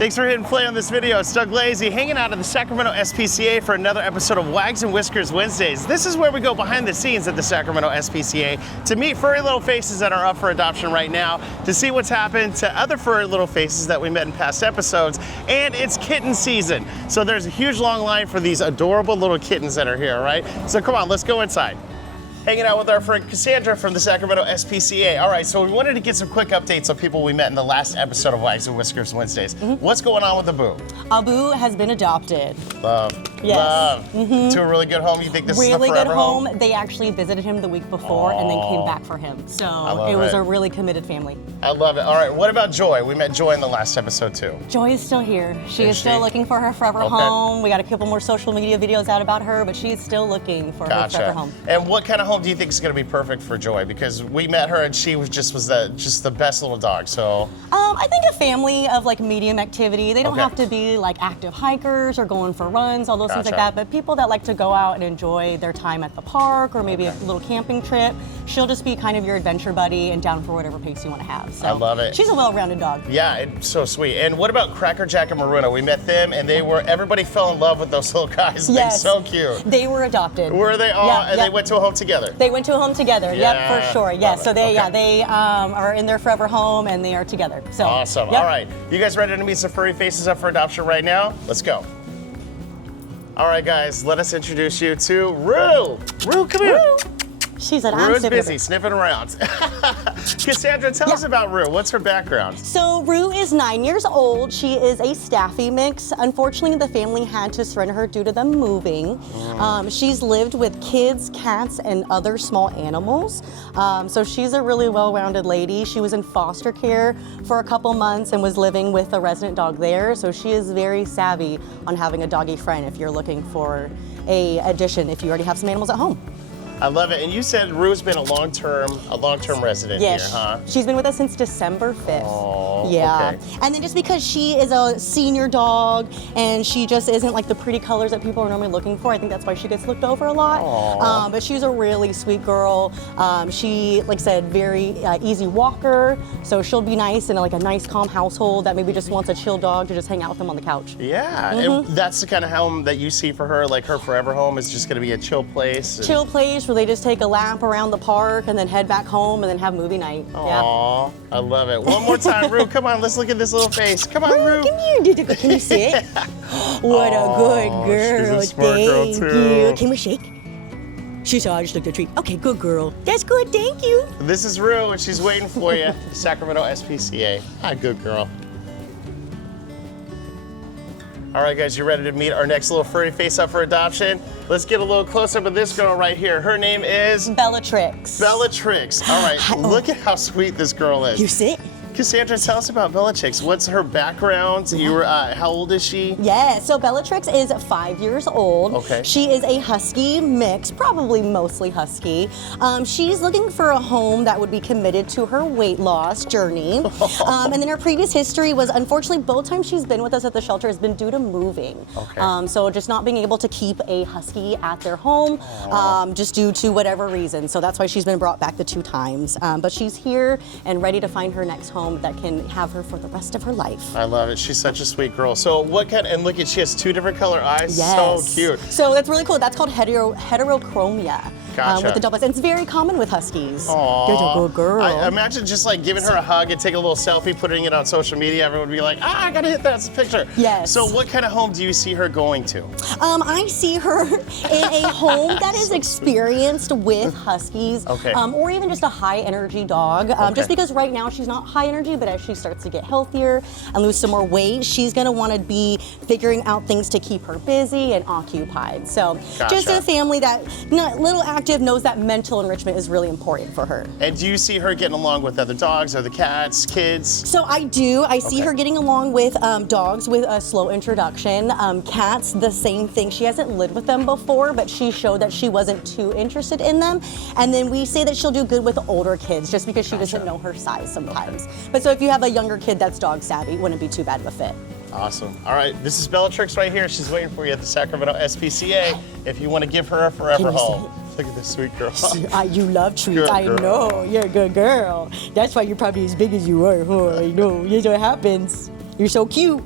Thanks for hitting play on this video. It's Doug Lazy hanging out at the Sacramento SPCA for another episode of Wags and Whiskers Wednesdays. This is where we go behind the scenes at the Sacramento SPCA to meet furry little faces that are up for adoption right now, to see what's happened to other furry little faces that we met in past episodes, and it's kitten season. So there's a huge long line for these adorable little kittens that are here, right? So come on, let's go inside. Hanging out with our friend Cassandra from the Sacramento SPCA. All right, so we wanted to get some quick updates of people we met in the last episode of Wags and Whiskers Wednesdays. What's going on with Abu? Abu has been adopted. Love. Yes. Love. To a really good home. You think this really is the forever good home. They actually visited him the week before and then came back for him. So it was a really committed family. I love it. All right, what about Joy? We met Joy in the last episode too. Joy is still here. She is still looking for her forever home. We got a couple more social media videos out about her, but she's still looking for her forever home. And what kind of home do you think is going to be perfect for Joy? Because we met her and she was just the best little dog. So I think a family of like medium activity. They don't have to be like active hikers or going for runs, all those things like that, but people that like to go out and enjoy their time at the park or maybe a little camping trip. She'll just be kind of your adventure buddy and down for whatever pace you want to have. So I love it. She's a well-rounded dog. Yeah, it's so sweet. And what about Cracker Jack and Maruna? We met them and everybody fell in love with those little guys. Yes. They're so cute. They were adopted. Were they all? Yeah, and they went to a home together? They went to a home together. Yeah, yep, for sure. Yes. So they are in their forever home and they are together. So awesome. All right. You guys ready to meet some furry faces up for adoption right now? Let's go. All right, guys, let us introduce you to Rue. Rue, come here. Rue. She's at Rue's busy sniffing around. Cassandra, tell us about Rue. What's her background? So Rue is 9 years old. She is a Staffy mix. Unfortunately, the family had to surrender her due to them moving. She's lived with kids, cats, and other small animals. So she's a really well-rounded lady. She was in foster care for a couple months and was living with a resident dog there. So she is very savvy on having a doggy friend if you're looking for a addition, if you already have some animals at home. I love it. And you said Rue's been a long-term resident here, huh? She's been with us since December 5th. Oh, yeah. Okay. And then just because she is a senior dog and she just isn't like the pretty colors that people are normally looking for, I think that's why she gets looked over a lot. But she's a really sweet girl. She, like I said, very easy walker. So she'll be nice in like a nice, calm household that maybe just wants a chill dog to just hang out with them on the couch. Yeah. And that's the kind of home that you see for her, like her forever home is just going to be a chill place. Chill place where they just take a lap around the park and then head back home and then have movie night. Aww, I love it. One more time, Rue. Come on, let's look at this little face. Come on, Rue. Come here. Can you see it? What a good girl. She's a smart girl, Thank too. you. Can we shake? She saw I just looked at the tree. Okay, good girl. That's good. Thank you. This is Rue, and she's waiting for you. Sacramento SPCA. Hi, good girl. All right, guys, you ready to meet our next little furry face up for adoption? Let's get a little close-up of this girl right here. Her name is? Bellatrix. Bellatrix. All right, look at how sweet this girl is. You sit. Cassandra, tell us about Bellatrix. What's her background? You were, how old is she? Yeah, so Bellatrix is 5 years old. Okay. She is a husky mix, probably mostly husky. She's looking for a home that would be committed to her weight loss journey. And then her previous history was, unfortunately, both times she's been with us at the shelter has been due to moving. Okay. So just not being able to keep a husky at their home, just due to whatever reason. So that's why she's been brought back the 2 times. But she's here and ready to find her next home that can have her for the rest of her life. I love it. She's such a sweet girl. So what kind, and look at, she has 2 different color eyes. Yes. So cute. So that's really cool. That's called heterochromia. Gotcha. With the double eyes. And it's very common with huskies. Aww. Good, a good girl. I imagine just like giving her a hug and take a little selfie, putting it on social media. Everyone would be like, I gotta hit that picture. Yes. So what kind of home do you see her going to? I see her in a home that is experienced with huskies, or even just a high energy dog. Just because right now she's not high energy, but as she starts to get healthier and lose some more weight, she's gonna wanna be figuring out things to keep her busy and occupied. So just a family that, little active, knows that mental enrichment is really important for her. And do you see her getting along with other dogs, other cats, kids? So I do. I see her getting along with dogs with a slow introduction. Cats, the same thing. She hasn't lived with them before, but she showed that she wasn't too interested in them. And then we say that she'll do good with older kids just because she doesn't know her size sometimes. But so if you have a younger kid that's dog savvy, it wouldn't be too bad of a fit. Awesome. All right, this is Bellatrix right here. She's waiting for you at the Sacramento SPCA if you want to give her a forever home. Look at this sweet girl. You love treats. I know. You're a good girl. That's why you're probably as big as you are. Huh? I know. That's what happens. You're so cute.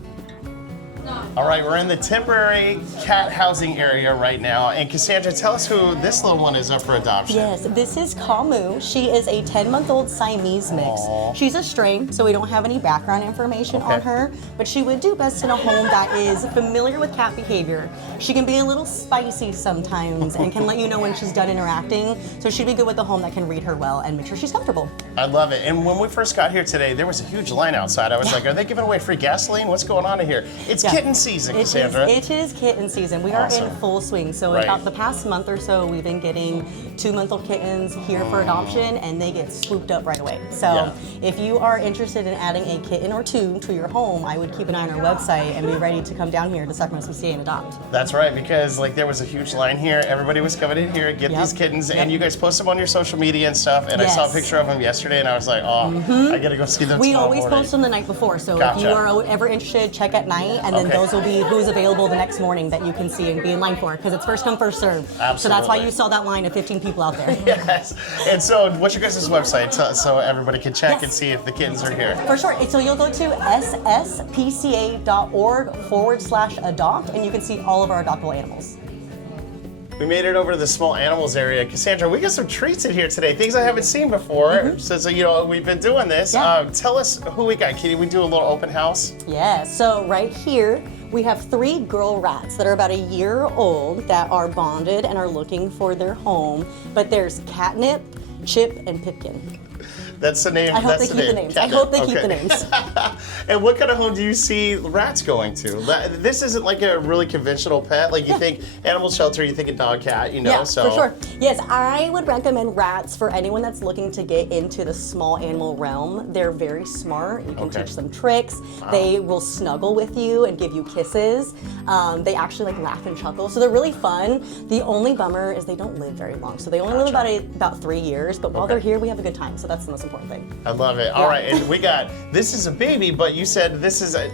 All right, we're in the temporary cat housing area right now. And Cassandra, tell us who this little one is up for adoption. Yes, this is Camu. She is a 10-month-old Siamese mix. Aww. She's a stray, so we don't have any background information on her, but she would do best in a home that is familiar with cat behavior. She can be a little spicy sometimes and can let you know when she's done interacting, so she'd be good with a home that can read her well and make sure she's comfortable. I love it. And when we first got here today, there was a huge line outside. I was like, are they giving away free gasoline? What's going on in here? It's kitten season, Cassandra. It is kitten season. We are in full swing. So about the past month or so, we've been getting 2-month-old kittens here for adoption, and they get swooped up right away. So if you are interested in adding a kitten or two to your home, I would keep an eye on our website and be ready to come down here to Sacramento SPCA and adopt. That's right, because like there was a huge line here. Everybody was coming in here, get these kittens, and you guys post them on your social media and stuff. And I saw a picture of them yesterday, and I was like, oh, I gotta go see them. We always post them the night before, so if you are ever interested, check at night, and then those will be who's available the next morning that you can see and be in line for, because it's first come, first serve. Absolutely. So that's why you saw that line of 15 people out there. Yes. And so, what's your guys' website so everybody can check and see if the kittens are here? For sure. So you'll go to sspca.org/adopt, and you can see all of our adoptable animals. We made it over to the small animals area. Cassandra, we got some treats in here today, things I haven't seen before. So you know, we've been doing this. Tell us who we got. Can we do a little open house? Yeah, so right here, we have 3 girl rats that are about a year old that are bonded and are looking for their home. But there's Catnip, Chip, and Pipkin. That's the name. I hope they keep the names. I hope they keep the names. And what kind of home do you see rats going to? This isn't like a really conventional pet. Like you think animal shelter, you think a dog, cat, you know. Yeah, for sure. Yes, I would recommend rats for anyone that's looking to get into the small animal realm. They're very smart. You can teach them tricks. They will snuggle with you and give you kisses. They actually like laugh and chuckle, so they're really fun. The only bummer is they don't live very long. So they only live about 3 years. But while they're here, we have a good time. So that's the most important thing. I love it. All right, and we got, this is a baby, but you said this is a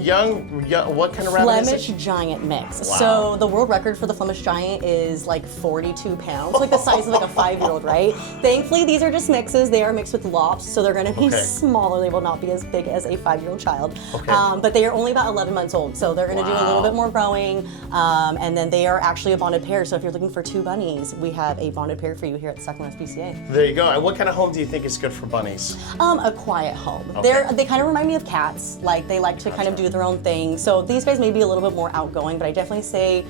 young what kind of rabbit Flemish is it? giant mix. Wow. So the world record for the Flemish giant is like 42 pounds, like the size of like a 5-year-old, right? Thankfully, these are just mixes. They are mixed with lops, so they're gonna be smaller. They will not be as big as a 5-year-old child. But they are only about 11 months old, so they're gonna do a little bit more growing. And then they are actually a bonded pair, so if you're looking for 2 bunnies, we have a bonded pair for you here at the Sacramento SPCA. There you go. And what kind of home do you think is good for bunnies? A quiet home. They kind of remind me of cats. Like they like to kind of do their own thing. So these guys may be a little bit more outgoing, but I definitely say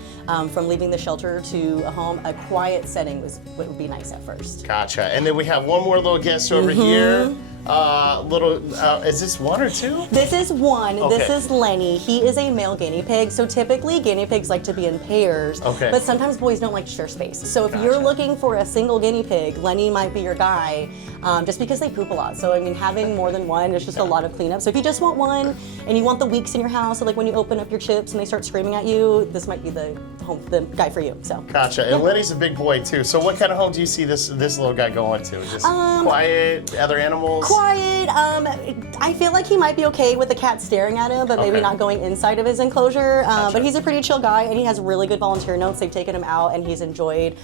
from leaving the shelter to a home, a quiet setting would be nice at first. Gotcha. And then we have one more little guest over here. Is this 1 or 2? This is 1. This is Lenny. He is a male guinea pig. So typically guinea pigs like to be in pairs, but sometimes boys don't like to share space. So if you're looking for a single guinea pig, Lenny might be your guy, just because they poop a lot. So I mean, having more than one, there's just a lot of cleanup. So if you just want one and you want the weeks in your house, so like when you open up your chips and they start screaming at you, this might be the guy for you. So gotcha. And Lenny's a big boy too. So what kind of home do you see this little guy going to? Just quiet, other animals? Quiet. I feel like he might be okay with the cat staring at him, but maybe not going inside of his enclosure. But he's a pretty chill guy, and he has really good volunteer notes. They've taken him out, and he's enjoyed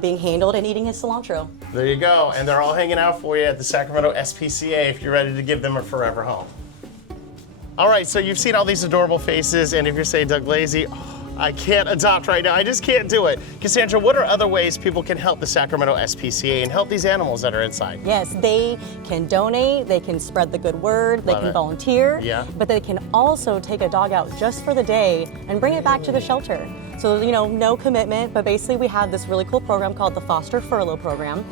being handled and eating his cilantro. There you go. And they're all hanging out for you at the Sacramento SPCA if you're ready to give them a forever home. All right, so you've seen all these adorable faces, and if you're saying, Doug Lazy, I can't adopt right now. I just can't do it. Cassandra, what are other ways people can help the Sacramento SPCA and help these animals that are inside? Yes, they can donate, they can spread the good word, they can volunteer, but they can also take a dog out just for the day and bring it back to the shelter. So, you know, no commitment, but basically we have this really cool program called the Foster Furlough program.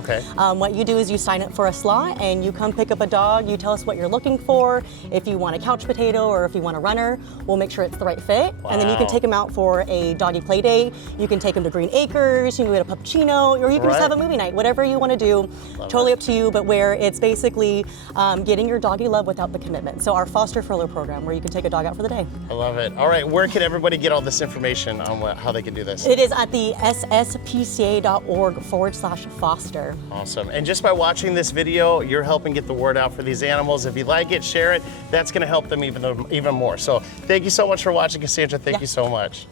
What you do is you sign up for a slot and you come pick up a dog, you tell us what you're looking for. If you want a couch potato or if you want a runner, we'll make sure it's the right fit. And then you can take him out for a doggy play day. You can take him to Green Acres, you can get a puppuccino, or you can just have a movie night, whatever you want to do. Totally up to you, but where it's basically getting your doggy love without the commitment. So our Foster Furlough program, where you can take a dog out for the day. I love it. All right, where can everybody get all this information on how they can do this? It is at the sspca.org/foster. Awesome. And just by watching this video, you're helping get the word out for these animals. If you like it, share it. That's going to help them even more. So thank you so much for watching, Cassandra. Thank you so much.